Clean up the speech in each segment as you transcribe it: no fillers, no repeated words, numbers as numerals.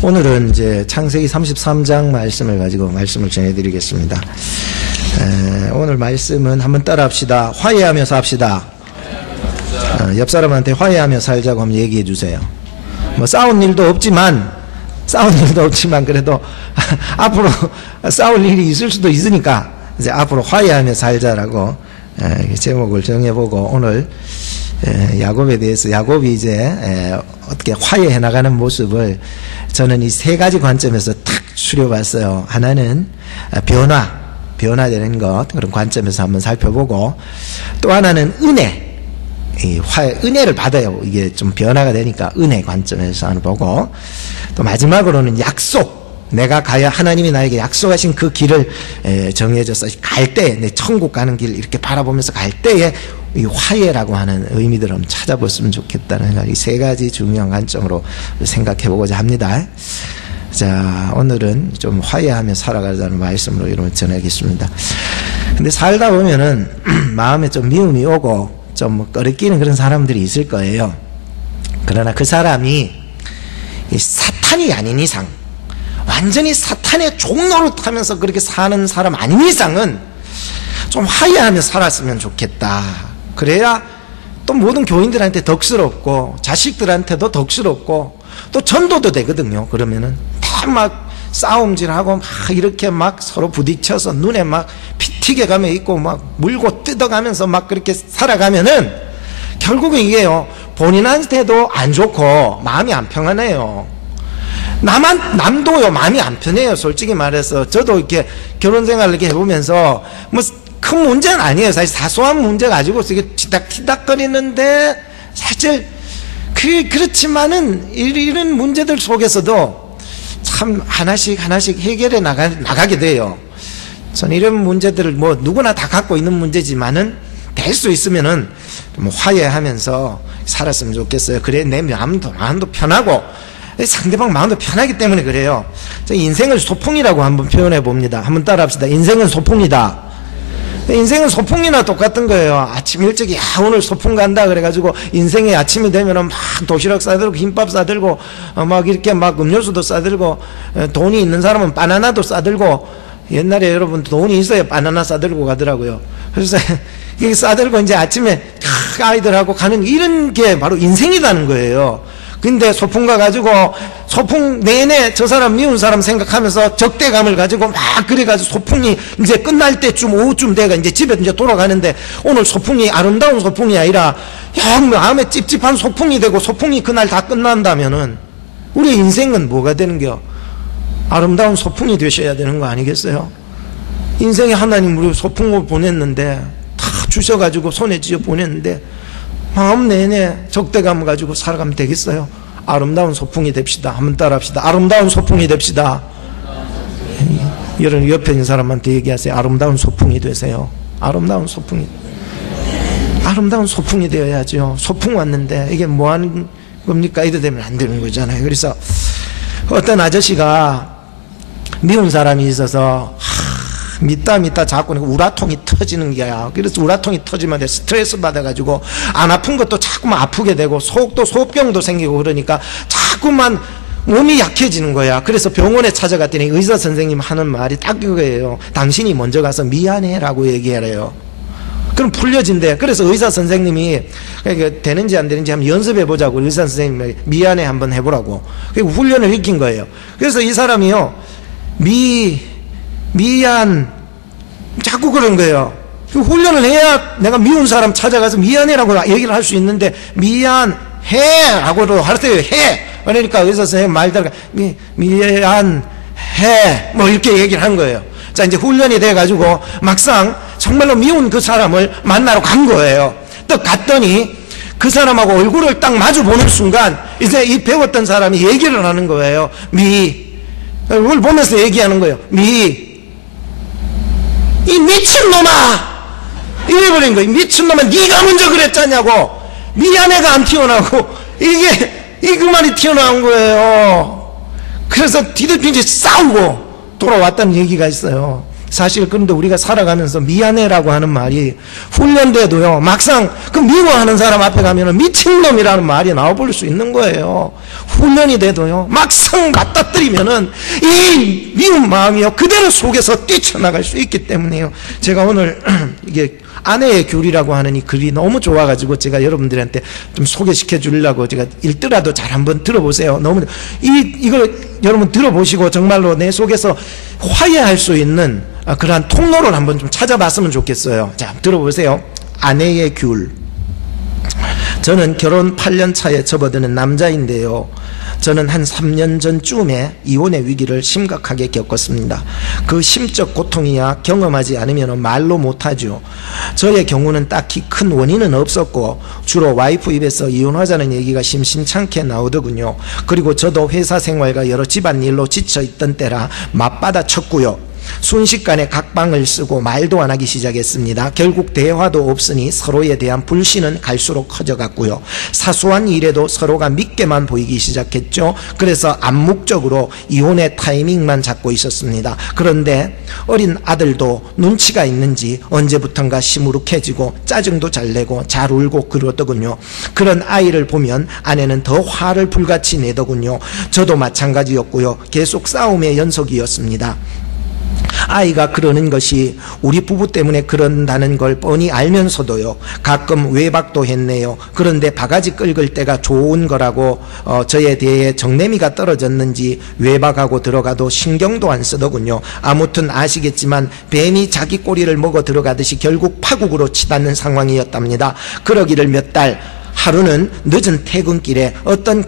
오늘은 이제 창세기 33장 말씀을 가지고 말씀을 전해드리겠습니다. 오늘 말씀은 한번 따라합시다. 화해하면서 합시다. 옆 사람한테 화해하며 살자고 한번 얘기해 주세요. 뭐 싸운 일도 없지만 그래도 앞으로 싸울 일이 있을 수도 있으니까 이제 앞으로 화해하며 살자라고 제목을 정해보고 오늘 야곱에 대해서 야곱이 이제 어떻게 화해해 나가는 모습을 저는 이 세 가지 관점에서 탁 추려봤어요. 하나는 변화되는 것, 그런 관점에서 한번 살펴보고, 또 하나는 은혜를 받아요. 이게 좀 변화가 되니까 은혜 관점에서 한번 보고, 또 마지막으로는 약속, 내가 가야 하나님이 나에게 약속하신 그 길을 정해져서 갈 때, 내 천국 가는 길 이렇게 바라보면서 갈 때에 이 화해라고 하는 의미들을 한번 찾아봤으면 좋겠다는 생각이 세 가지 중요한 관점으로 생각해보고자 합니다. 자, 오늘은 좀 화해하며 살아가자는 말씀으로 여러분 전하겠습니다. 근데 살다 보면은 마음에 좀 미움이 오고 좀 꺼리끼는 그런 사람들이 있을 거예요. 그러나 그 사람이 이 사탄이 아닌 이상, 완전히 사탄의 종노릇하면서 그렇게 사는 사람 아닌 이상은 좀 화해하며 살았으면 좋겠다. 그래야 또 모든 교인들한테 덕스럽고 자식들한테도 덕스럽고 또 전도도 되거든요. 그러면은 다 막 싸움질하고 막 이렇게 막 서로 부딪혀서 눈에 막 피 튀게 가면 있고 막 물고 뜯어가면서 막 그렇게 살아가면은 결국은 이게요, 본인한테도 안 좋고 마음이 안 평안해요. 남도요 마음이 안 편해요. 솔직히 말해서 저도 이렇게 결혼 생활을 이렇게 해보면서 뭐 큰 문제는 아니에요. 사실 사소한 문제 가지고 이게 티닥티닥거리는데 사실 그렇지만은 이런 문제들 속에서도 참 하나씩 해결해 나가게 돼요. 저는 이런 문제들을 뭐 누구나 다 갖고 있는 문제지만은 될 수 있으면은 뭐 화해하면서 살았으면 좋겠어요. 그래 내 마음도 편하고 상대방 마음도 편하기 때문에 그래요. 인생을 소풍이라고 한번 표현해 봅니다. 한번 따라합시다. 인생은 소풍이다. 인생은 소풍이나 똑같은 거예요. 아침 일찍 오늘 소풍 간다 그래가지고 인생의 아침이 되면은 막 도시락 싸들고 김밥 싸들고 막 이렇게 막 음료수도 싸들고 돈이 있는 사람은 바나나도 싸들고, 옛날에 여러분 돈이 있어야 바나나 싸들고 가더라고요. 그래서 이게 싸들고 이제 아침에 아이들하고 가는 이런 게 바로 인생이라는 거예요. 근데 소풍 가가지고 소풍 내내 저 사람 미운 사람 생각하면서 적대감을 가지고 막 그래가지고 소풍이 이제 끝날 때쯤 오후쯤 돼가 이제 집에 이제 돌아가는데 오늘 소풍이 아름다운 소풍이 아니라 영 마음에 찝찝한 소풍이 되고 소풍이 그날 다 끝난다면은 우리 인생은 뭐가 되는겨? 아름다운 소풍이 되셔야 되는 거 아니겠어요? 인생에 하나님 우리 소풍을 보냈는데 다 주셔가지고 손에 쥐어 보냈는데 마음 내내 적대감 가지고 살아가면 되겠어요? 아름다운 소풍이 됩시다. 한번 따라합시다. 아름다운 소풍이 됩시다. 여러분 옆에 있는 사람한테 얘기하세요. 아름다운 소풍이 되세요. 아름다운 소풍이 되어야죠. 소풍 왔는데 이게 뭐 하는 겁니까? 이래 되면 안 되는 거잖아요. 그래서 어떤 아저씨가 미운 사람이 있어서 믿다 자꾸 우라통이 터지는 거야. 그래서 우라통이 터지면 스트레스 받아가지고 안 아픈 것도 자꾸만 아프게 되고 속도 소병도 생기고 그러니까 자꾸만 몸이 약해지는 거야. 그래서 병원에 찾아갔더니 의사 선생님 하는 말이 딱 이거예요. 당신이 먼저 가서 미안해라고 얘기하래요. 그럼 풀려진대. 그래서 의사 선생님이 되는지 안 되는지 한번 연습해보자고 의사 선생님이 미안해 한번 해보라고 그리고 훈련을 시킨 거예요. 그래서 이 사람이요 미안 자꾸 그런 거예요. 훈련을 해야 내가 미운 사람 찾아가서 미안해라고 얘기를 할 수 있는데 미안해 라고도 하세요. 해 그러니까 의사 선생님 말대로 미안해 뭐 이렇게 얘기를 한 거예요. 자 이제 훈련이 돼가지고 막상 정말로 미운 그 사람을 만나러 간 거예요. 또 갔더니 그 사람하고 얼굴을 딱 마주 보는 순간 이제 이 배웠던 사람이 얘기를 하는 거예요. 얼굴 보면서 얘기하는 거예요. 이 미친놈아! 이래버린 거예요. 미친놈아, 네가 먼저 그랬잖냐고. 미안해가 안 튀어나오고, 이 그 말이 튀어나온 거예요. 그래서 뒤덮이지 싸우고 돌아왔다는 얘기가 있어요. 사실 그런데 우리가 살아가면서 미안해라고 하는 말이 훈련돼도요, 막상 그 미워하는 사람 앞에 가면은 미친놈이라는 말이 나와버릴 수 있는 거예요. 훈련이 돼도요, 막상 갖다 때리면은 이 미운 마음이요 그대로 속에서 뛰쳐나갈 수 있기 때문에요. 제가 오늘 이게 아내의 귤이라고 하는 이 글이 너무 좋아가지고 제가 여러분들한테 좀 소개시켜 주려고 제가 읽더라도 잘 한번 들어보세요. 너무 이걸 여러분 들어보시고 정말로 내 속에서 화해할 수 있는 그러한 통로를 한번 좀 찾아봤으면 좋겠어요. 자, 들어보세요. 아내의 귤. 저는 결혼 8년 차에 접어드는 남자인데요, 저는 한 3년 전쯤에 이혼의 위기를 심각하게 겪었습니다. 그 심적 고통이야 경험하지 않으면 말로 못하죠. 저의 경우는 딱히 큰 원인은 없었고 주로 와이프 입에서 이혼하자는 얘기가 심심찮게 나오더군요. 그리고 저도 회사 생활과 여러 집안일로 지쳐있던 때라 맞받아 쳤고요. 순식간에 각방을 쓰고 말도 안 하기 시작했습니다. 결국 대화도 없으니 서로에 대한 불신은 갈수록 커져갔고요. 사소한 일에도 서로가 믿게만 보이기 시작했죠. 그래서 암묵적으로 이혼의 타이밍만 잡고 있었습니다. 그런데 어린 아들도 눈치가 있는지 언제부턴가 시무룩해지고 짜증도 잘 내고 잘 울고 그러더군요. 그런 아이를 보면 아내는 더 화를 불같이 내더군요. 저도 마찬가지였고요. 계속 싸움의 연속이었습니다. 아이가 그러는 것이 우리 부부 때문에 그런다는 걸 뻔히 알면서도요, 가끔 외박도 했네요. 그런데 바가지 긁을 때가 좋은 거라고 저에 대해 정내미가 떨어졌는지 외박하고 들어가도 신경도 안 쓰더군요. 아무튼 아시겠지만 뱀이 자기 꼬리를 먹어 들어가듯이 결국 파국으로 치닫는 상황이었답니다. 그러기를 몇 달, 하루는 늦은 퇴근길에 어떤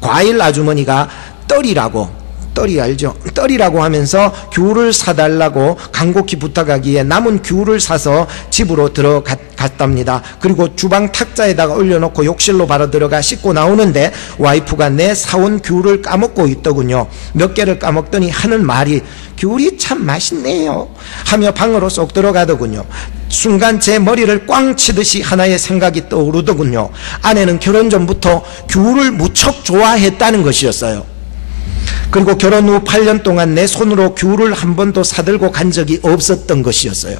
과일 아주머니가 떨이 알죠? 떨이라고 하면서 귤을 사달라고 간곡히 부탁하기에 남은 귤을 사서 집으로 들어갔답니다. 그리고 주방 탁자에다가 올려놓고 욕실로 바로 들어가 씻고 나오는데 와이프가 내 사온 귤을 까먹고 있더군요. 몇 개를 까먹더니 하는 말이 귤이 참 맛있네요 하며 방으로 쏙 들어가더군요. 순간 제 머리를 꽝 치듯이 하나의 생각이 떠오르더군요. 아내는 결혼 전부터 귤을 무척 좋아했다는 것이었어요. 그리고 결혼 후 8년 동안 내 손으로 귤을 한 번도 사들고 간 적이 없었던 것이었어요.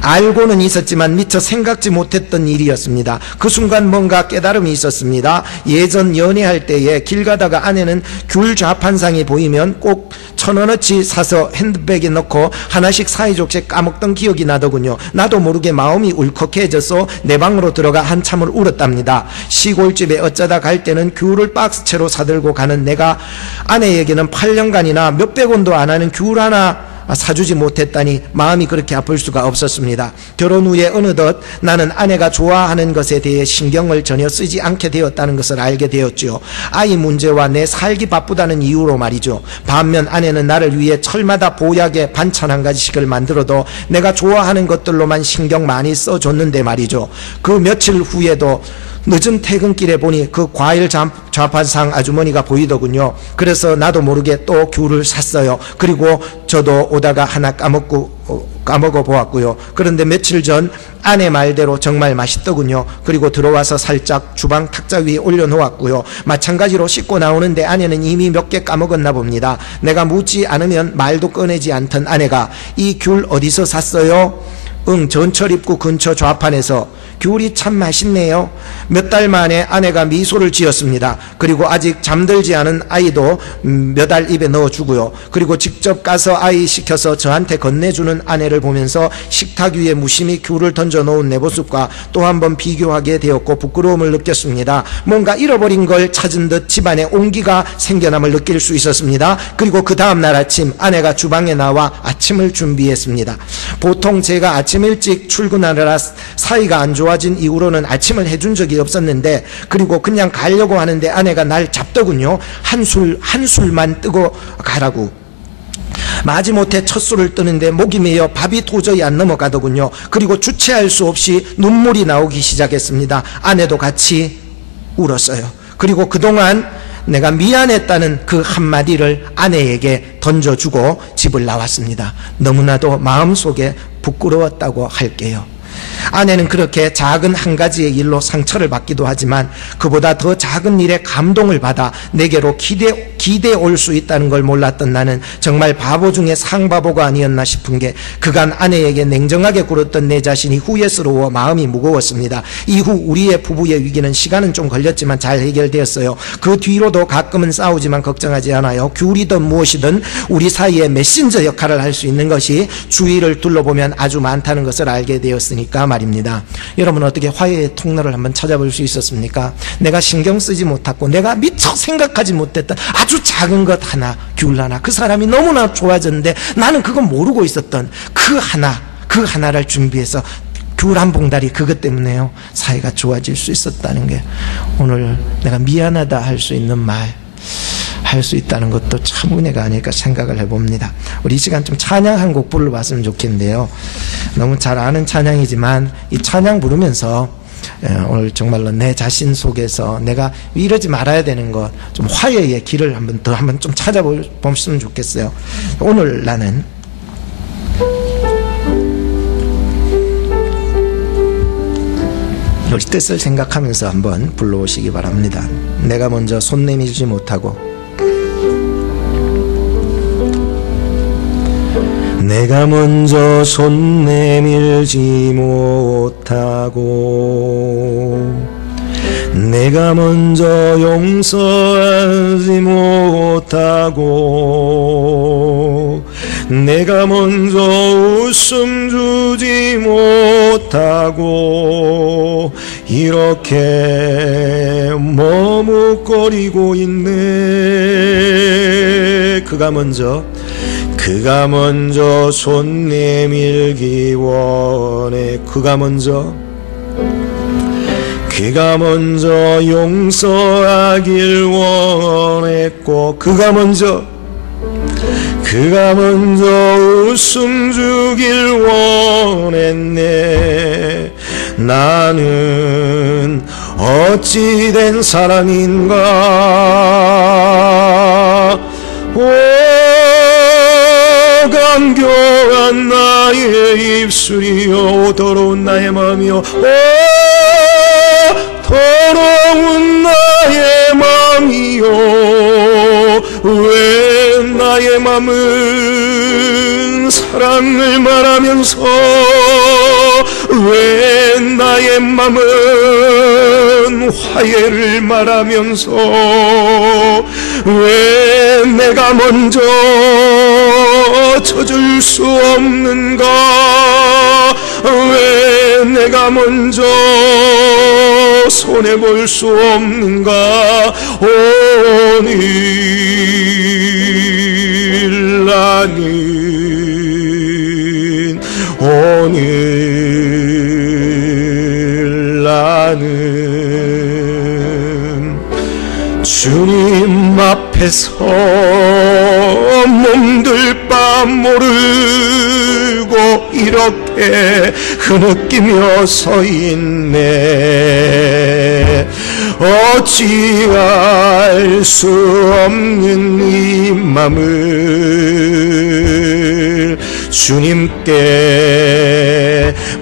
알고는 있었지만 미처 생각지 못했던 일이었습니다. 그 순간 뭔가 깨달음이 있었습니다. 예전 연애할 때에 길 가다가 아내는 귤 좌판상이 보이면 꼭 1,000원어치 사서 핸드백에 넣고 하나씩 사이좋게 까먹던 기억이 나더군요. 나도 모르게 마음이 울컥해져서 내 방으로 들어가 한참을 울었답니다. 시골집에 어쩌다 갈 때는 귤을 박스채로 사들고 가는 내가 아내에게는 8년간이나 몇백 원도 안 하는 귤 하나 사주지 못했다니 마음이 그렇게 아플 수가 없었습니다. 결혼 후에 어느덧 나는 아내가 좋아하는 것에 대해 신경을 전혀 쓰지 않게 되었다는 것을 알게 되었죠. 아이 문제와 내 살기 바쁘다는 이유로 말이죠. 반면 아내는 나를 위해 철마다 보약에 반찬 한 가지씩을 만들어도 내가 좋아하는 것들로만 신경 많이 써줬는데 말이죠. 그 며칠 후에도 늦은 퇴근길에 보니 그 과일 좌판상 아주머니가 보이더군요. 그래서 나도 모르게 또 귤을 샀어요. 그리고 저도 오다가 하나 까먹어 보았고요. 그런데 며칠 전 아내 말대로 정말 맛있더군요. 그리고 들어와서 살짝 주방 탁자 위에 올려놓았고요. 마찬가지로 씻고 나오는데 아내는 이미 몇 개 까먹었나 봅니다. 내가 묻지 않으면 말도 꺼내지 않던 아내가 이 귤 어디서 샀어요? 전철 입구 근처 좌판에서. 귤이 참 맛있네요. 몇 달 만에 아내가 미소를 지었습니다. 그리고 아직 잠들지 않은 아이도 몇 알 입에 넣어주고요. 그리고 직접 가서 아이 시켜서 저한테 건네주는 아내를 보면서 식탁 위에 무심히 귤을 던져놓은 내 모습과 또 한 번 비교하게 되었고 부끄러움을 느꼈습니다. 뭔가 잃어버린 걸 찾은 듯 집안에 온기가 생겨남을 느낄 수 있었습니다. 그리고 그 다음날 아침 아내가 주방에 나와 아침을 준비했습니다. 보통 제가 아침 일찍 출근하느라 사이가 안 좋아진 이후로는 아침을 해준 적이 없었는데, 그리고 그냥 가려고 하는데 아내가 날 잡더군요. 한술만 뜨고 가라고. 마지못해 첫 술을 뜨는데 목이 메어 밥이 도저히 안 넘어가더군요. 그리고 주체할 수 없이 눈물이 나오기 시작했습니다. 아내도 같이 울었어요. 그리고 그동안 내가 미안했다는 그 한마디를 아내에게 던져주고 집을 나왔습니다. 너무나도 마음속에 부끄러웠다고 할게요. 아내는 그렇게 작은 한 가지의 일로 상처를 받기도 하지만 그보다 더 작은 일에 감동을 받아 내게로 기대에 올 수 있다는 걸 몰랐던 나는 정말 바보 중에 상바보가 아니었나 싶은 게 그간 아내에게 냉정하게 굴었던 내 자신이 후회스러워 마음이 무거웠습니다. 이후 우리의 부부의 위기는 시간은 좀 걸렸지만 잘 해결되었어요. 그 뒤로도 가끔은 싸우지만 걱정하지 않아요. 귤이든 무엇이든 우리 사이에 메신저 역할을 할 수 있는 것이 주위를 둘러보면 아주 많다는 것을 알게 되었으니까 말입니다. 여러분 어떻게 화해의 통로를 한번 찾아볼 수 있었습니까? 내가 신경 쓰지 못했고 내가 미처 생각하지 못했던 아주 작은 것 하나, 귤 하나, 그 사람이 너무나 좋아졌는데 나는 그건 모르고 있었던 그 하나를 준비해서 귤 한 봉다리, 그것 때문에요 사이가 좋아질 수 있었다는 게 오늘 내가 미안하다 할 수 있는 말 할 수 있다는 것도 참 은혜가 아닐까 생각을 해봅니다. 우리 이 시간 좀 찬양 한 곡 불러봤으면 좋겠는데요, 너무 잘 아는 찬양이지만 이 찬양 부르면서 오늘 정말로 내 자신 속에서 내가 이러지 말아야 되는 것, 좀 화해의 길을 한번 좀 찾아보시면 좋겠어요. 오늘 나는 우리 뜻을 생각하면서 한번 불러오시기 바랍니다. 내가 먼저 손 내밀지 못하고, 내가 먼저 손 내밀지 못하고, 내가 먼저 용서하지 못하고, 내가 먼저 웃음 주지 못하고 이렇게 머뭇거리고 있네. 그가 먼저 손 내밀기 원해. 그가 먼저 용서하길 원했고, 그가 먼저 웃음 주길 원했네. 나는 어찌된 사람인가. 오 감겨한 나의 입술이여, 더러운 나의 마음이여, 오 더러운 나의 마음이여, 왜 나의 마음은 사랑을 말하면서, 왜 나의 마음은 화해를 말하면서, 왜 내가 먼저 져줄 수 없는가, 왜 내가 먼저 손해볼 수 없는가. 오늘 나는 주님 앞에서 몸둘 바 모르고 이렇게 흐느끼며 서 있네. 어찌할 수 없는 이 맘을 주님께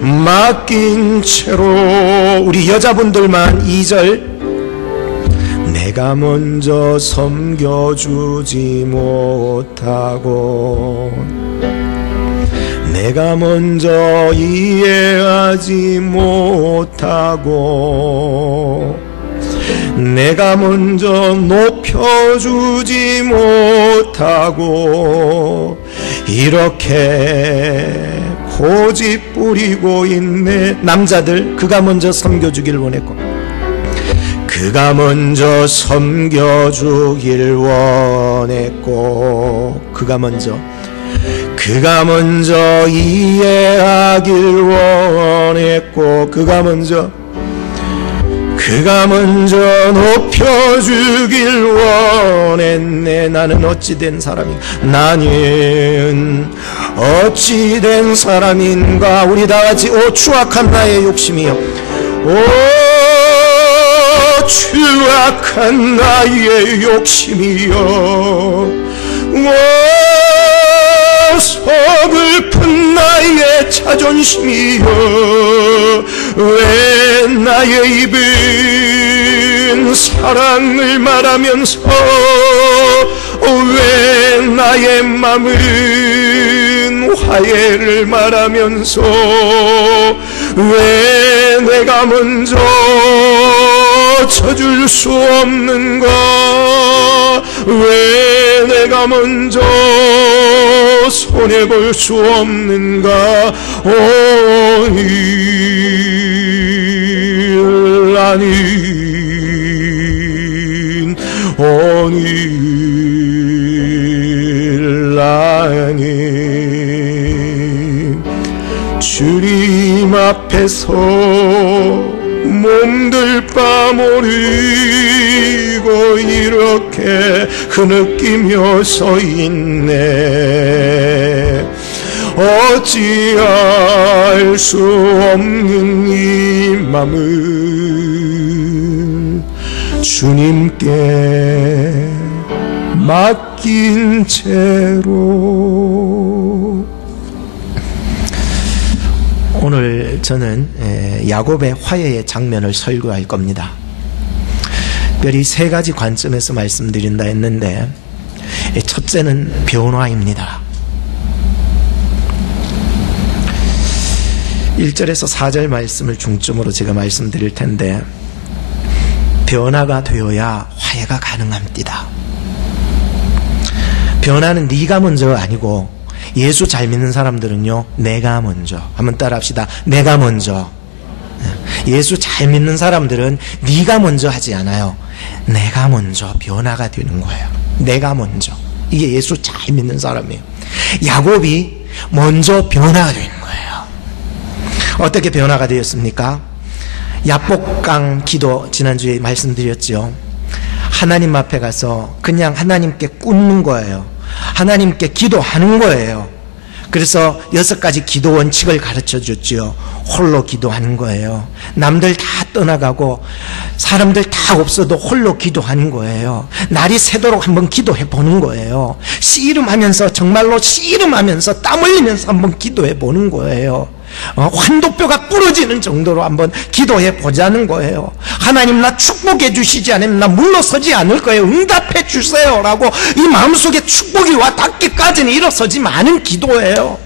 맡긴 채로, 우리 여자분들만 2절, 내가 먼저 섬겨주지 못하고, 내가 먼저 이해하지 못하고, 내가 먼저 높여주지 못하고 이렇게 고집 부리고 있네. 남자들, 그가 먼저 섬겨주길 원했고, 그가 먼저 섬겨주길 원했고, 그가 먼저 이해하길 원했고, 그가 먼저 높여주길 원했네. 나는 어찌된 사람인가. 우리 다같이 오 추악한 나의 욕심이여, 오 추악한 나의 욕심이여, 오 서글픈 나의 자존심이여, 왜 나의 입은 사랑을 말하면서 왜 나의 맘은 화해를 말하면서 왜 내가 먼저 져줄 수 없는가? 왜 내가 먼저 손해볼 수 없는가? 오늘 아닌 오늘 아닌 주님 앞에서 몸둘 바 모르고 이렇게 흐느끼며 서 있네. 어찌할 수 없는 이 맘을 주님께 맡긴 채로. 오늘 저는 야곱의 화해의 장면을 설교할 겁니다. 특별히 세 가지 관점에서 말씀드린다 했는데, 첫째는 변화입니다. 1절에서 4절 말씀을 중점으로 제가 말씀드릴 텐데, 변화가 되어야 화해가 가능합니다. 변화는 네가 먼저 아니고, 예수 잘 믿는 사람들은요, 내가 먼저. 한번 따라 합시다. 내가 먼저. 예수 잘 믿는 사람들은 네가 먼저 하지 않아요. 내가 먼저 변화가 되는 거예요. 내가 먼저. 이게 예수 잘 믿는 사람이에요. 야곱이 먼저 변화가 되는 거예요. 어떻게 변화가 되었습니까? 야복강 기도 지난주에 말씀드렸죠. 하나님 앞에 가서 그냥 하나님께 꿇는 거예요. 하나님께 기도하는 거예요. 그래서 6가지 기도 원칙을 가르쳐 줬죠. 홀로 기도하는 거예요. 남들 다 떠나가고 사람들 다 없어도 홀로 기도하는 거예요. 날이 새도록 한번 기도해 보는 거예요. 씨름하면서, 정말로 씨름하면서 땀 흘리면서 한번 기도해 보는 거예요. 환도뼈가 부러지는 정도로 한번 기도해 보자는 거예요. 하나님, 나 축복해 주시지 않으면 나 물러서지 않을 거예요. 응답해 주세요 라고 이 마음속에 축복이 와 닿기까지는 일어서지 않은 기도예요.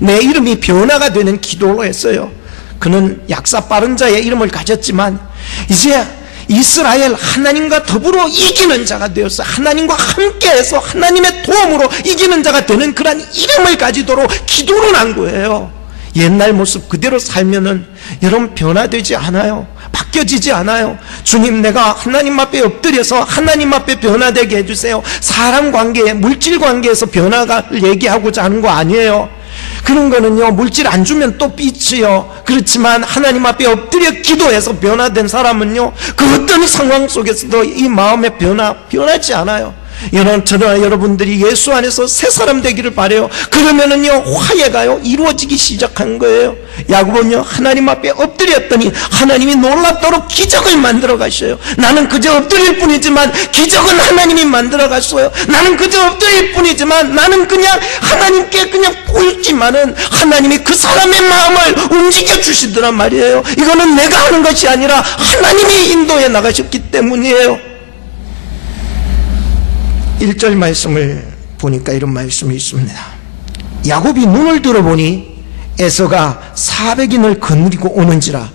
내 이름이 변화가 되는 기도로 했어요. 그는 약사 빠른 자의 이름을 가졌지만 이제 이스라엘 하나님과 더불어 이기는 자가 되었어. 하나님과 함께해서 하나님의 도움으로 이기는 자가 되는 그런 이름을 가지도록 기도를 한 거예요. 옛날 모습 그대로 살면은 여러분 변화되지 않아요. 바뀌어지지 않아요. 주님, 내가 하나님 앞에 엎드려서 하나님 앞에 변화되게 해주세요. 사람 관계, 물질 관계에서 변화가 얘기하고자 하는 거 아니에요. 그런 거는요, 물질 안 주면 또 삐치요. 그렇지만 하나님 앞에 엎드려 기도해서 변화된 사람은요, 그 어떤 상황 속에서도 이 마음의 변하지 않아요. 저는 여러분들이 예수 안에서 새 사람 되기를 바라요. 그러면은요, 화해가요 이루어지기 시작한 거예요. 야곱은요, 하나님 앞에 엎드렸더니 하나님이 놀랍도록 기적을 만들어 가셔요. 나는 그저 엎드릴 뿐이지만 기적은 하나님이 만들어 갔어요. 나는 그저 엎드릴 뿐이지만 나는 그냥 하나님께 그냥 꿇지만은 하나님이 그 사람의 마음을 움직여 주시더란 말이에요. 이거는 내가 하는 것이 아니라 하나님이 인도해 나가셨기 때문이에요. 1절 말씀을 보니까 이런 말씀이 있습니다. 야곱이 눈을 들어보니 에서가 400인을 거느리고 오는지라.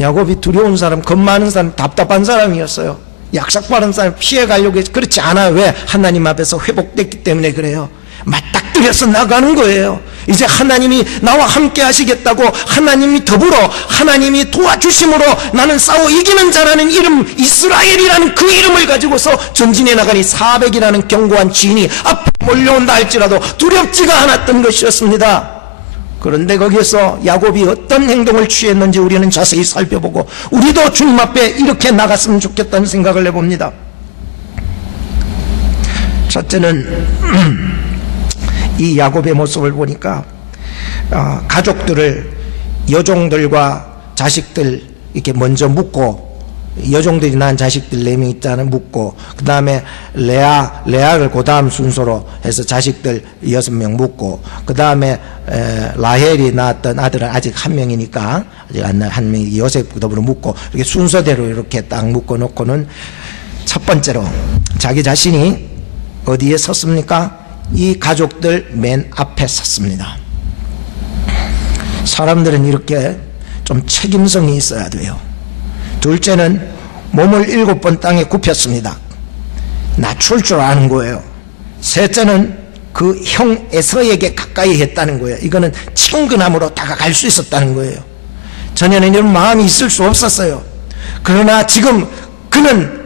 야곱이 두려운 사람, 겁 많은 사람, 답답한 사람이었어요. 약삭빠른 사람, 피해가려고 해서. 그렇지 않아요. 왜? 하나님 앞에서 회복됐기 때문에 그래요. 맞닥뜨려서 나가는 거예요. 이제 하나님이 나와 함께 하시겠다고, 하나님이 더불어 하나님이 도와주심으로 나는 싸워 이기는 자라는 이름, 이스라엘이라는 그 이름을 가지고서 전진해 나가니 400이라는 견고한 진이 앞에 몰려온다 할지라도 두렵지가 않았던 것이었습니다. 그런데 거기에서 야곱이 어떤 행동을 취했는지 우리는 자세히 살펴보고 우리도 주님 앞에 이렇게 나갔으면 좋겠다는 생각을 해봅니다. 첫째는 이 야곱의 모습을 보니까 가족들을, 여종들과 자식들 이렇게 먼저 묻고, 여종들이 낳은 자식들 4명 있다는 묻고, 그 다음에 레아를 그 다음 순서로 해서 자식들 6명 묻고, 그 다음에 라헬이 낳았던 아들은 아직 1명이니까 아직 한 명이 요셉 더불어 묻고, 이렇게 순서대로 이렇게 딱 묶어 놓고는 첫 번째로 자기 자신이 어디에 섰습니까? 이 가족들 맨 앞에 섰습니다. 사람들은 이렇게 좀 책임성이 있어야 돼요. 둘째는 몸을 7번 땅에 굽혔습니다. 낮출 줄 아는 거예요. 셋째는 그 형 에서에게 가까이 했다는 거예요. 이거는 친근함으로 다가갈 수 있었다는 거예요. 전에는 이런 마음이 있을 수 없었어요. 그러나 지금 그는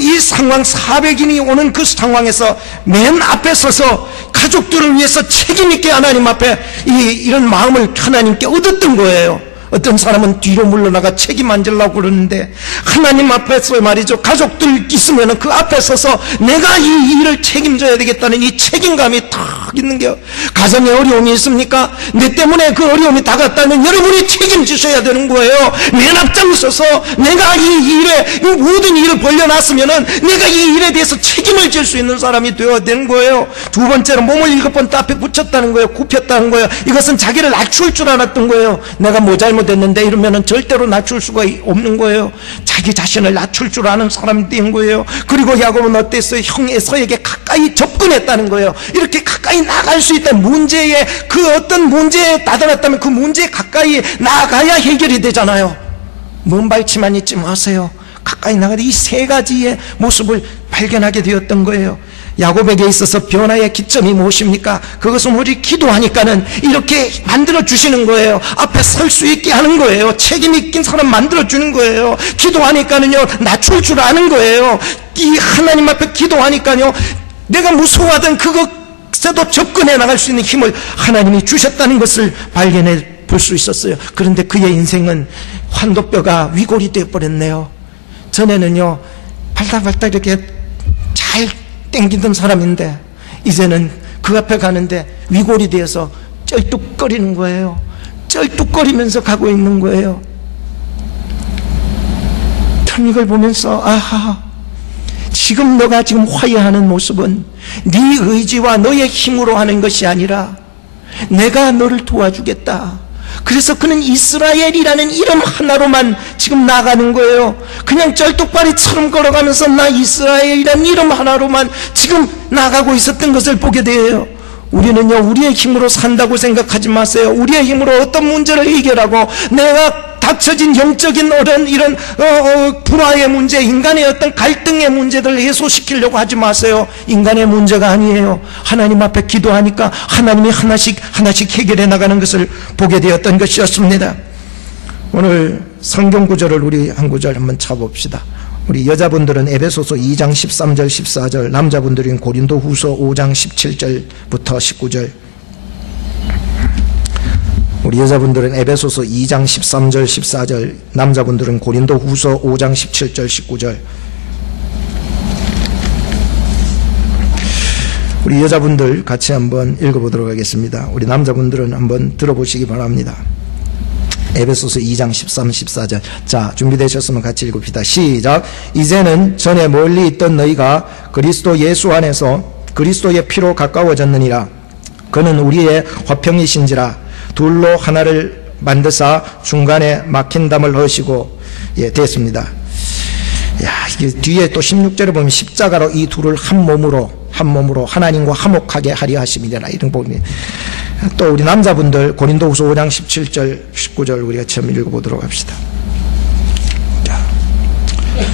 이 상황, 400인이 오는 그 상황에서 맨 앞에 서서 가족들을 위해서 책임있게 하나님 앞에 이런 마음을 하나님께 얻었던 거예요. 어떤 사람은 뒤로 물러나가 책임 안 지려고 그러는데, 하나님 앞에서 말이죠, 가족들 있으면 그 앞에 서서 내가 이 일을 책임져야 되겠다는 이 책임감이 딱 있는 게, 가정에 어려움이 있습니까? 내 때문에 그 어려움이 다갔다면 여러분이 책임지셔야 되는 거예요. 맨 앞장서서 내가 이 모든 일을 벌려놨으면은 내가 이 일에 대해서 책임을 질 수 있는 사람이 되어야 되는 거예요. 두 번째로 몸을 7번 앞에 붙였다는 거예요. 굽혔다는 거예요. 이것은 자기를 낮출 줄 알았던 거예요. 내가 뭐 잘못했는데 이러면은 절대로 낮출 수가 없는 거예요. 자기 자신을 낮출 줄 아는 사람이 된 거예요. 그리고 야곱은 어땠어요? 형 에서에게 가까이 접근했다는 거예요. 이렇게 가까이 나갈 수 있다는 문제에, 그 어떤 문제에 다다랐다면 그 문제에 가까이 나가야 해결이 되잖아요. 먼 발치만 잊지 마세요. 가까이 나가야 이 세 가지의 모습을 발견하게 되었던 거예요. 야곱에게 있어서 변화의 기점이 무엇입니까? 그것은 우리 기도하니까는 이렇게 만들어 주시는 거예요. 앞에 설 수 있게 하는 거예요. 책임 있긴 사람 만들어 주는 거예요. 기도하니까는요, 낮출 줄 아는 거예요. 이 하나님 앞에 기도하니까요, 내가 무서워하던 그것에도 접근해 나갈 수 있는 힘을 하나님이 주셨다는 것을 발견해 볼 수 있었어요. 그런데 그의 인생은 환도뼈가 위골이 되어 버렸네요. 전에는요, 발달발달 이렇게 잘 땡기던 사람인데 이제는 그 앞에 가는데 위골이 되어서 쩔뚝거리는 거예요. 쩔뚝거리면서 가고 있는 거예요. 참 이걸 보면서, 아하, 지금 너가 지금 화해하는 모습은 네 의지와 너의 힘으로 하는 것이 아니라 내가 너를 도와주겠다. 그래서 그는 이스라엘이라는 이름 하나로만 지금 나가는 거예요. 그냥 쩔뚝발이처럼 걸어가면서 나 이스라엘이라는 이름 하나로만 지금 나가고 있었던 것을 보게 돼요. 우리는요, 우리의 힘으로 산다고 생각하지 마세요. 우리의 힘으로 어떤 문제를 해결하고 내가 닥쳐진 영적인 이런 불화의 문제, 인간의 어떤 갈등의 문제들을 해소시키려고 하지 마세요. 인간의 문제가 아니에요. 하나님 앞에 기도하니까 하나님이 하나씩 해결해 나가는 것을 보게 되었던 것이었습니다. 오늘 성경 구절을 우리 한 구절 한번 찾아봅시다. 우리 여자분들은 에베소서 2장 13절 14절, 남자분들은 고린도후서 5장 17절부터 19절. 우리 여자분들은 에베소서 2장 13절 14절, 남자분들은 고린도후서 5장 17절 19절. 우리 여자분들 같이 한번 읽어보도록 하겠습니다. 우리 남자분들은 한번 들어보시기 바랍니다. 에베소서 2장 13, 14절. 자, 준비되셨으면 같이 읽읍시다. 시작. 이제는 전에 멀리 있던 너희가 그리스도 예수 안에서 그리스도의 피로 가까워졌느니라. 그는 우리의 화평이신지라. 둘로 하나를 만드사 중간에 막힌 담을 허시고. 예, 됐습니다. 야, 이게 뒤에 또 16절에 보면 십자가로 이 둘을 한 몸으로 하나님과 화목하게 하려 하심이라, 이런 부분이. 또 우리 남자분들 고린도후서 5장 17절 19절 우리가 처음 읽어보도록 합시다.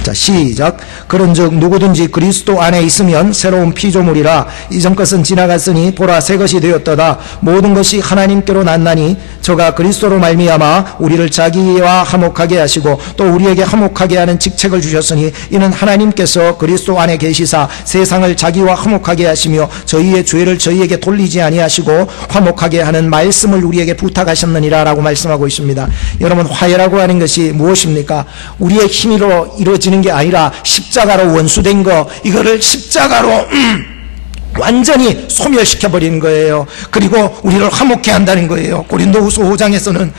자, 시작. 그런즉 누구든지 그리스도 안에 있으면 새로운 피조물이라. 이전 것은 지나갔으니 보라 새 것이 되었도다. 모든 것이 하나님께로 났나니 저가 그리스도로 말미암아 우리를 자기와 화목하게 하시고 또 우리에게 화목하게 하는 직책을 주셨으니 이는 하나님께서 그리스도 안에 계시사 세상을 자기와 화목하게 하시며 저희의 죄를 저희에게 돌리지 아니하시고 화목하게 하는 말씀을 우리에게 부탁하셨느니라 라고 말씀하고 있습니다. 여러분, 화해라고 하는 것이 무엇입니까? 우리의 힘으로 이루어지는 게 아니라 십자가로 원수된 거, 이거를 십자가로 완전히 소멸시켜버리는 거예요. 그리고 우리를 화목케 한다는 거예요. 고린도후서 5장에서는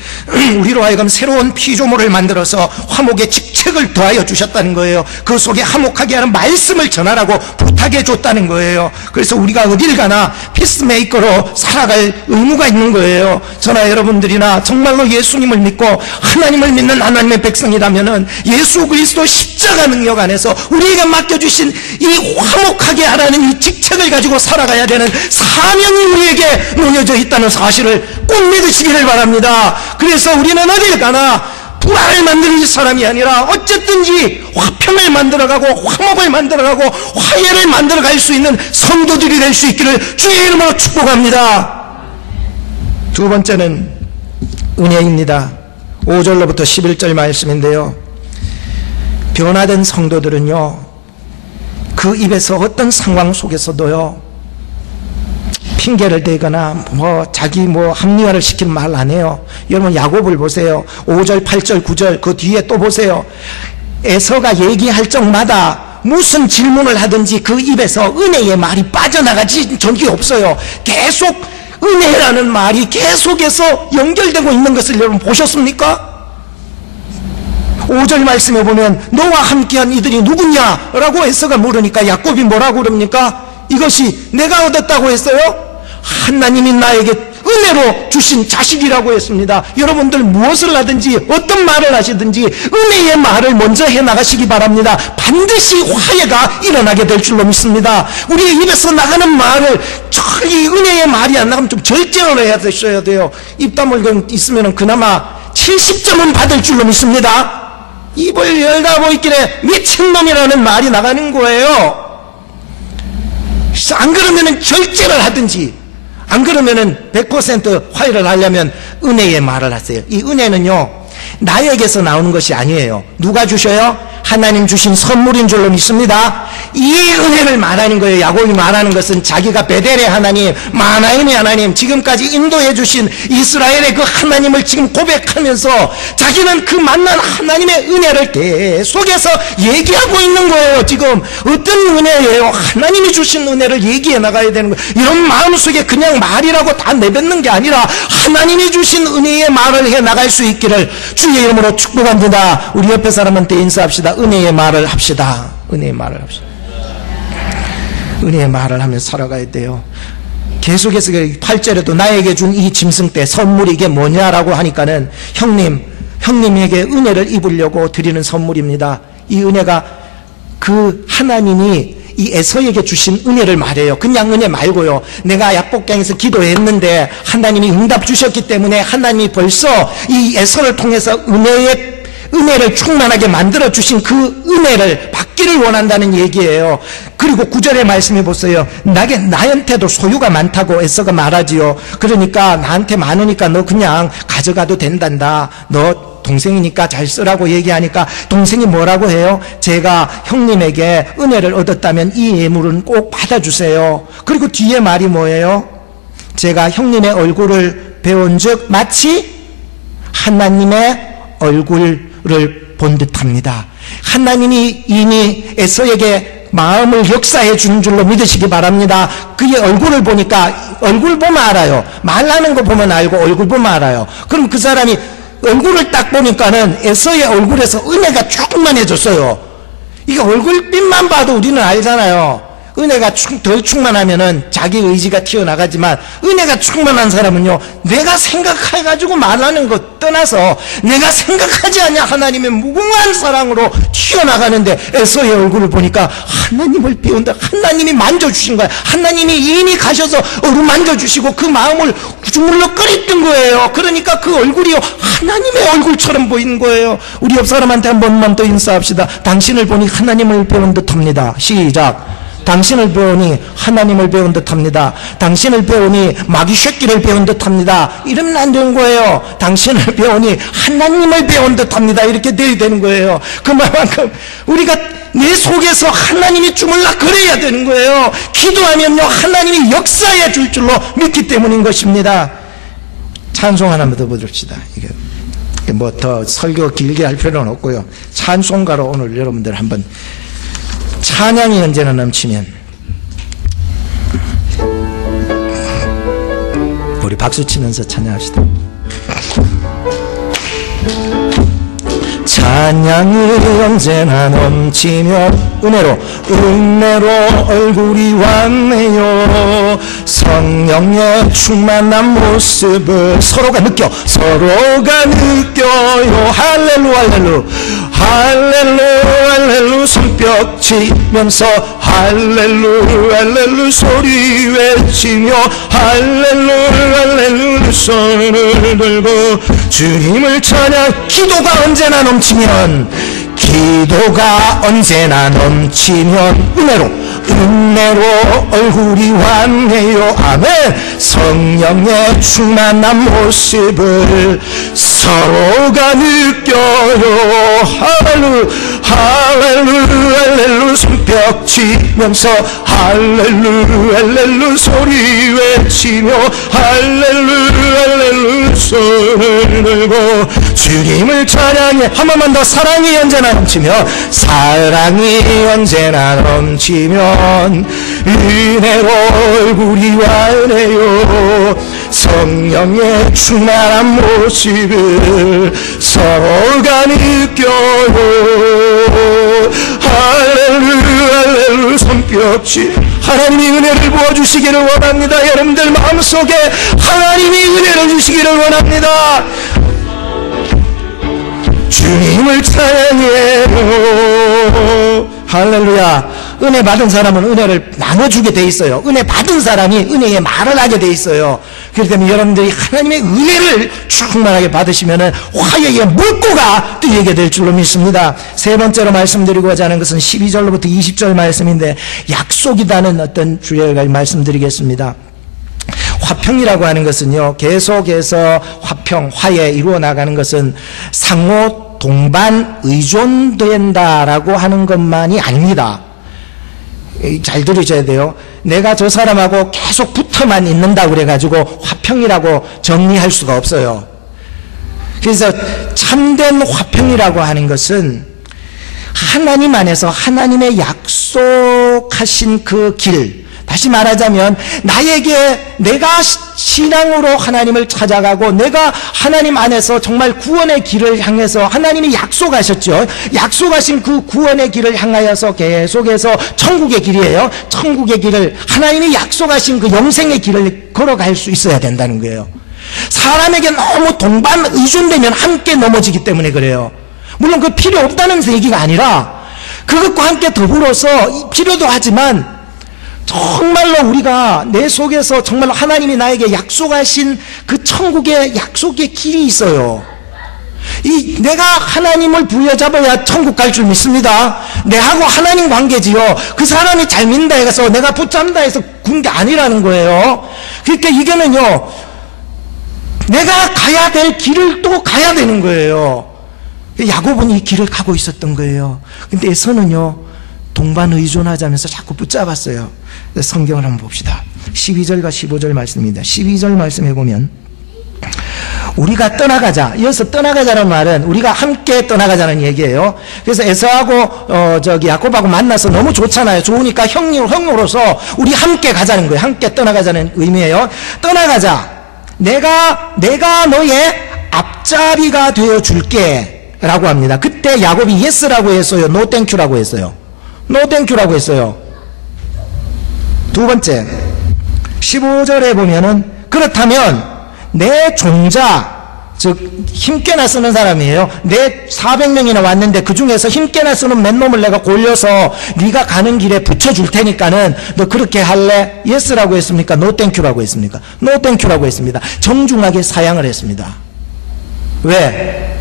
우리로 하여금 새로운 피조물을 만들어서 화목의 직책을 더하여 주셨다는 거예요. 그 속에 화목하게 하는 말씀을 전하라고 부탁해 줬다는 거예요. 그래서 우리가 어딜 가나 피스메이커로 살아갈 의무가 있는 거예요. 저나 여러분들이나 정말로 예수님을 믿고 하나님을 믿는 하나님의 백성이라면은 예수 그리스도 십자가 십자가 능력 안에서 우리에게 맡겨주신 이 화목하게 하라는 이 직책을 가지고 살아가야 되는 사명이 우리에게 놓여져 있다는 사실을 꼭 믿으시기를 바랍니다. 그래서 우리는 어딜 가나 불화를 만드는 사람이 아니라 어쨌든지 화평을 만들어가고 화목을 만들어가고 화해를 만들어갈 수 있는 성도들이 될 수 있기를 주의 이름으로 축복합니다. 두 번째는 은혜입니다. 5절로부터 11절 말씀인데요, 변화된 성도들은요, 그 입에서 어떤 상황 속에서도요 핑계를 대거나 자기 합리화를 시키는 말 안 해요. 여러분 야곱을 보세요. 5절 8절 9절 그 뒤에 또 보세요. 에서가 얘기할 적마다 무슨 질문을 하든지 그 입에서 은혜의 말이 빠져나가지 적이 없어요. 계속 은혜라는 말이 계속해서 연결되고 있는 것을 여러분 보셨습니까? 5절 말씀에 보면 너와 함께한 이들이 누구냐? 라고 에서가 물으니까 야곱이 뭐라고 그럽니까? 이것이 내가 얻었다고 했어요? 하나님이 나에게 은혜로 주신 자식이라고 했습니다. 여러분들 무엇을 하든지 어떤 말을 하시든지 은혜의 말을 먼저 해나가시기 바랍니다. 반드시 화해가 일어나게 될 줄로 믿습니다. 우리의 입에서 나가는 말을 이 은혜의 말이 안 나가면 좀 절제를 해야 돼요. 입 다물고 있으면 그나마 70점은 받을 줄로 믿습니다. 입을 열다 보이길래 미친놈이라는 말이 나가는 거예요. 안 그러면은 절제를 하든지, 안 그러면은 100% 화해를 하려면 은혜의 말을 하세요. 이 은혜는요 나에게서 나오는 것이 아니에요. 누가 주셔요? 하나님 주신 선물인 줄로 믿습니다. 이 은혜를 말하는 거예요. 야곱이 말하는 것은 자기가 베델의 하나님, 마나임의 하나님, 지금까지 인도해 주신 이스라엘의 그 하나님을 지금 고백하면서 자기는 그 만난 하나님의 은혜를 계속해서 얘기하고 있는 거예요. 지금 어떤 은혜예요? 하나님이 주신 은혜를 얘기해 나가야 되는 거예요. 이런 마음속에 그냥 말이라고 다 내뱉는 게 아니라 하나님이 주신 은혜의 말을 해 나갈 수 있기를 주의 이름으로 축복합니다. 우리 옆에 사람한테 인사합시다. 은혜의 말을 합시다. 은혜의 말을 합시다. 은혜의 말을 하면서 살아가야 돼요. 계속해서 8절에도 나에게 준 이 짐승 때 선물이 이게 뭐냐라고 하니까는 형님에게 은혜를 입으려고 드리는 선물입니다. 이 은혜가 그 하나님이 이 에서에게 주신 은혜를 말해요. 그냥 은혜 말고요, 내가 약복강에서 기도했는데 하나님이 응답 주셨기 때문에 하나님이 벌써 이 에서를 통해서 은혜를 충만하게 만들어 주신 그 은혜를 받기를 원한다는 얘기예요. 그리고 9절의 말씀해 보세요. 나한테도 소유가 많다고 에서가 말하지요. 그러니까 나한테 많으니까 너 그냥 가져가도 된단다. 너 동생이니까 잘 쓰라고 얘기하니까 동생이 뭐라고 해요? 제가 형님에게 은혜를 얻었다면 이 예물은 꼭 받아주세요. 그리고 뒤에 말이 뭐예요? 제가 형님의 얼굴을 배운 즉 마치 하나님의 얼굴을 본 듯합니다. 하나님이 이미 에서에게 마음을 역사해 주는 줄로 믿으시기 바랍니다. 그의 얼굴을 보니까, 얼굴 보면 알아요. 말하는 거 보면 알고 얼굴 보면 알아요. 그럼 그 사람이 얼굴을 딱 보니까는 에서의 얼굴에서 은혜가 충만해졌어요. 이게 얼굴빛만 봐도 우리는 알잖아요. 은혜가 더 충만하면은 자기 의지가 튀어나가지만, 은혜가 충만한 사람은요, 내가 생각해가지고 말하는 것 떠나서 내가 생각하지 않냐 하나님의 무궁한 사랑으로 튀어나가는데, 에서의 얼굴을 보니까 하나님을 배운다. 하나님이 만져주신 거야. 하나님이 이미 가셔서 만져주시고 그 마음을 주물러 끓였던 거예요. 그러니까 그 얼굴이요, 하나님의 얼굴처럼 보이는 거예요. 우리 옆 사람한테 한 번만 더 인사합시다. 당신을 보니 하나님을 배운 듯합니다. 시작. 당신을 배우니 하나님을 배운 듯합니다. 당신을 배우니 마귀 새끼를 배운 듯합니다. 이러면 안 되는 거예요. 당신을 배우니 하나님을 배운 듯합니다. 이렇게 돼야 되는 거예요. 그만큼 우리가 내 속에서 하나님이 주물러 그래야 되는 거예요. 기도하면요, 하나님이 역사해 줄 줄로 믿기 때문인 것입니다. 찬송 하나만 더 부릅시다. 이게 뭐 더 설교 길게 할 필요는 없고요. 찬송가로 오늘 여러분들 한번, 찬양이 언제나 넘치면 우리 박수 치면서 찬양합시다. 찬양이 언제나 넘치면 은혜로 얼굴이 왔네요. 성령의 충만한 모습을 서로가 느껴요. 할렐루야 할렐루 할렐루 손뼉 치면서 할렐루 소리 외치며 할렐루 손을 들고 주님을 찬양. 기도가 언제나 넘치면 은혜로 얼굴이 환해요. 아멘. 성령의 충만한 모습을 서로가 느껴요. 할렐루 손뼉 치면서 할렐루 소리 외치며 할렐루 손을 들고 주님을 찬양해. 한 번만 더. 사랑이 언제나 넘치면 은혜로 얼굴이 환해요. 성령의 충만한 모습을 서로가 느껴요. 할렐루 손뼉치. 하나님이 은혜를 부어주시기를 원합니다. 여러분들 마음속에 하나님이 은혜를 주시기를 원합니다. 주님을 찬양해요. 할렐루야. 은혜 받은 사람은 은혜를 나눠주게 돼 있어요. 은혜 받은 사람이 은혜의 말을 하게 돼 있어요. 그렇기 때문에 여러분들이 하나님의 은혜를 충만하게 받으시면 화해의 물고가 뜨게 될 줄로 믿습니다. 세 번째로 말씀드리고자 하는 것은 12절로부터 20절 말씀인데, 약속이라는 어떤 주제를 말씀드리겠습니다. 화평이라고 하는 것은요, 계속해서 화해 이루어 나가는 것은 상호 동반 의존된다라고 하는 것만이 아닙니다. 잘 들으셔야 돼요. 내가 저 사람하고 계속 붙어만 있는다고 그래가지고 화평이라고 정리할 수가 없어요. 그래서 참된 화평이라고 하는 것은 하나님 안에서 하나님의 약속하신 그 길, 다시 말하자면 내가 신앙으로 하나님을 찾아가고 내가 하나님 안에서 정말 구원의 길을 향해서 하나님이 약속하셨죠. 약속하신 그 구원의 길을 향하여서 계속해서 천국의 길이에요. 천국의 길을, 하나님이 약속하신 그 영생의 길을 걸어갈 수 있어야 된다는 거예요. 사람에게 너무 동반 의존되면 함께 넘어지기 때문에 그래요. 물론 그 필요 없다는 얘기가 아니라 그것과 함께 더불어서 필요도 하지만 정말로 우리가 내 속에서 정말 하나님이 나에게 약속하신 그 천국의 약속의 길이 있어요. 내가 하나님을 부여잡아야 천국 갈 줄 믿습니다. 내하고 하나님 관계지요. 그 사람이 잘 믿는다 해서 내가 붙잡는다 해서 군 게 아니라는 거예요. 그러니까 이게는요, 내가 가야 될 길을 또 가야 되는 거예요. 야곱은 이 길을 가고 있었던 거예요. 근데 에서는요, 동반 의존하자면서 자꾸 붙잡았어요. 성경을 한번 봅시다. 12절과 15절 말씀입니다. 12절 말씀해 보면 우리가 떠나가자. 이어서 떠나가자는 말은 우리가 함께 떠나가자는 얘기예요. 그래서 에서하고 야곱하고 만나서 너무 좋잖아요. 좋으니까 형으로서 우리 함께 가자는 거예요. 함께 떠나가자는 의미예요. 떠나가자. 내가 너의 앞잡이가 되어 줄게 라고 합니다. 그때 야곱이 예스라고 했어요? 노 땡큐라고 했어요? 노 땡큐라고 했어요. 두 번째 15절에 보면은 그렇다면 내 종자, 즉 힘께나 쓰는 사람이에요. 내 400명이나 왔는데 그 중에서 힘께나 쓰는 몇 놈을 내가 골려서 네가 가는 길에 붙여줄 테니까는 너 그렇게 할래? 예스라고 했습니까? 노 땡큐라고 했습니까? 노 땡큐라고 했습니다. 정중하게 사양을 했습니다. 왜?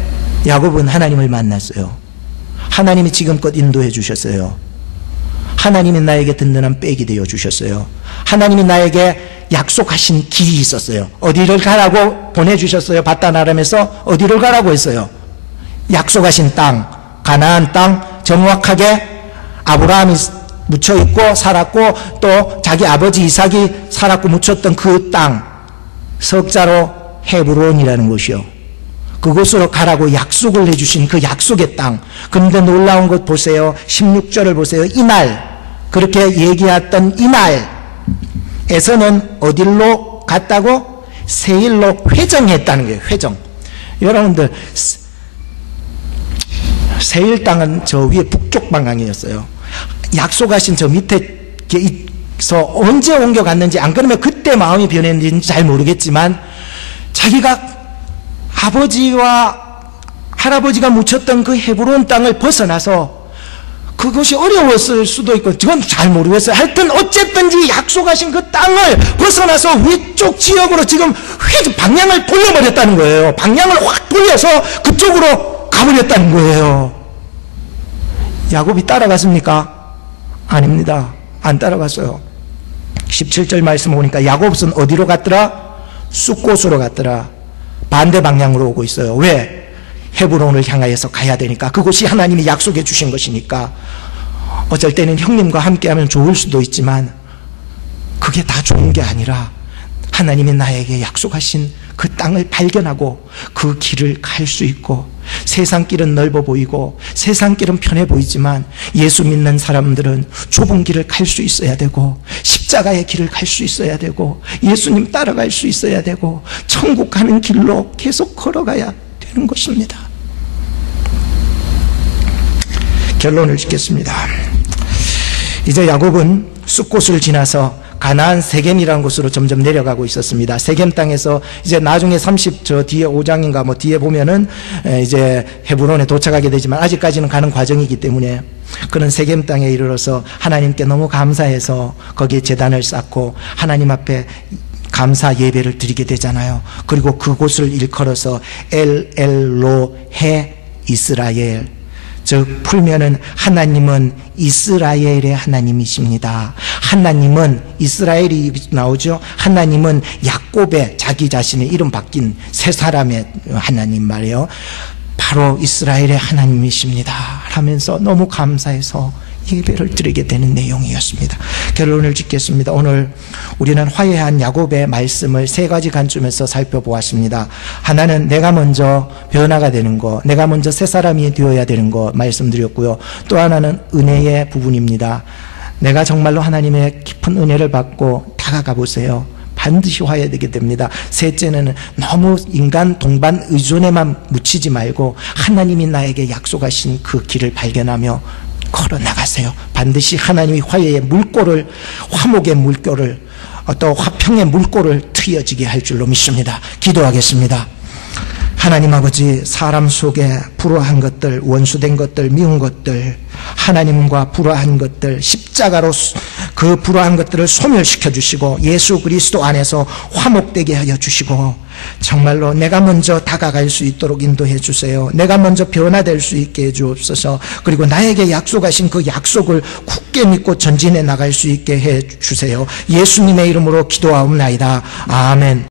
야곱은 하나님을 만났어요. 하나님이 지금껏 인도해 주셨어요. 하나님이 나에게 든든한 백이 되어 주셨어요. 하나님이 나에게 약속하신 길이 있었어요. 어디를 가라고 보내주셨어요. 바단 아람에서 어디를 가라고 했어요? 약속하신 땅, 가나안 땅, 정확하게 아브라함이 묻혀있고 살았고 또 자기 아버지 이삭이 살았고 묻혔던 그 땅, 석자로 헤브론이라는 곳이요. 그곳으로 가라고 약속을 해주신 그 약속의 땅. 그런데 놀라운 것 보세요. 16절을 보세요. 이날, 그렇게 얘기했던 이날에서는 어디로 갔다고? 세일로 회정했다는 거예요. 회정. 여러분들, 세일 땅은 저 위에 북쪽 방향이었어요. 약속하신 저 밑에 언제 옮겨갔는지, 안 그러면 그때 마음이 변했는지 잘 모르겠지만 자기가 아버지와 할아버지가 묻혔던 그 헤브론 땅을 벗어나서, 그것이 어려웠을 수도 있고 그건 잘 모르겠어요. 하여튼 어쨌든지 약속하신 그 땅을 벗어나서 위쪽 지역으로 지금 방향을 돌려버렸다는 거예요. 방향을 확 돌려서 그쪽으로 가버렸다는 거예요. 야곱이 따라갔습니까? 아닙니다. 안 따라갔어요. 17절 말씀 보니까 야곱은 어디로 갔더라? 숫곳으로 갔더라. 반대 방향으로 오고 있어요. 왜? 헤브론을 향하여서 가야 되니까. 그곳이 하나님이 약속해 주신 것이니까. 어쩔 때는 형님과 함께하면 좋을 수도 있지만 그게 다 좋은 게 아니라 하나님이 나에게 약속하신 그 땅을 발견하고 그 길을 갈 수 있고, 세상 길은 넓어 보이고 세상 길은 편해 보이지만 예수 믿는 사람들은 좁은 길을 갈 수 있어야 되고, 십자가의 길을 갈 수 있어야 되고, 예수님 따라갈 수 있어야 되고, 천국 가는 길로 계속 걸어가야 되는 것입니다. 결론을 짓겠습니다. 이제 야곱은 숫곳을 지나서 가나안 세겜이라는 곳으로 점점 내려가고 있었습니다. 세겜 땅에서 이제 나중에 30저 뒤에 5장인가 뭐 뒤에 보면은 이제 헤브론에 도착하게 되지만 아직까지는 가는 과정이기 때문에 그는 세겜 땅에 이르러서 하나님께 너무 감사해서 거기에 제단을 쌓고 하나님 앞에 감사 예배를 드리게 되잖아요. 그리고 그곳을 일컬어서 엘로헤 이스라엘, 즉 풀면은 하나님은 이스라엘의 하나님이십니다. 하나님은, 이스라엘이 나오죠. 하나님은 야곱의, 자기 자신의 이름 바뀐 세 사람의 하나님 말이에요. 바로 이스라엘의 하나님이십니다 하면서 너무 감사해서 예배를 드리게 되는 내용이었습니다. 결론을 짓겠습니다. 오늘 우리는 화해한 야곱의 말씀을 세 가지 관점에서 살펴보았습니다. 하나는 내가 먼저 변화가 되는 것, 내가 먼저 새 사람이 되어야 되는 것 말씀드렸고요. 또 하나는 은혜의 부분입니다. 내가 정말로 하나님의 깊은 은혜를 받고 다가가 보세요. 반드시 화해되게 됩니다. 셋째는 너무 인간 동반 의존에만 묻히지 말고 하나님이 나에게 약속하신 그 길을 발견하며 걸어 나가세요. 반드시 하나님이 화해의 물꼬를, 화목의 물꼬를, 또 화평의 물꼬를 트여지게 할 줄로 믿습니다. 기도하겠습니다. 하나님 아버지, 사람 속에 불화한 것들, 원수된 것들, 미운 것들, 하나님과 불화한 것들, 십자가로 그 불화한 것들을 소멸시켜 주시고 예수 그리스도 안에서 화목되게 하여 주시고, 정말로 내가 먼저 다가갈 수 있도록 인도해 주세요. 내가 먼저 변화될 수 있게 해 주옵소서. 그리고 나에게 약속하신 그 약속을 굳게 믿고 전진해 나갈 수 있게 해 주세요. 예수님의 이름으로 기도하옵나이다. 아멘.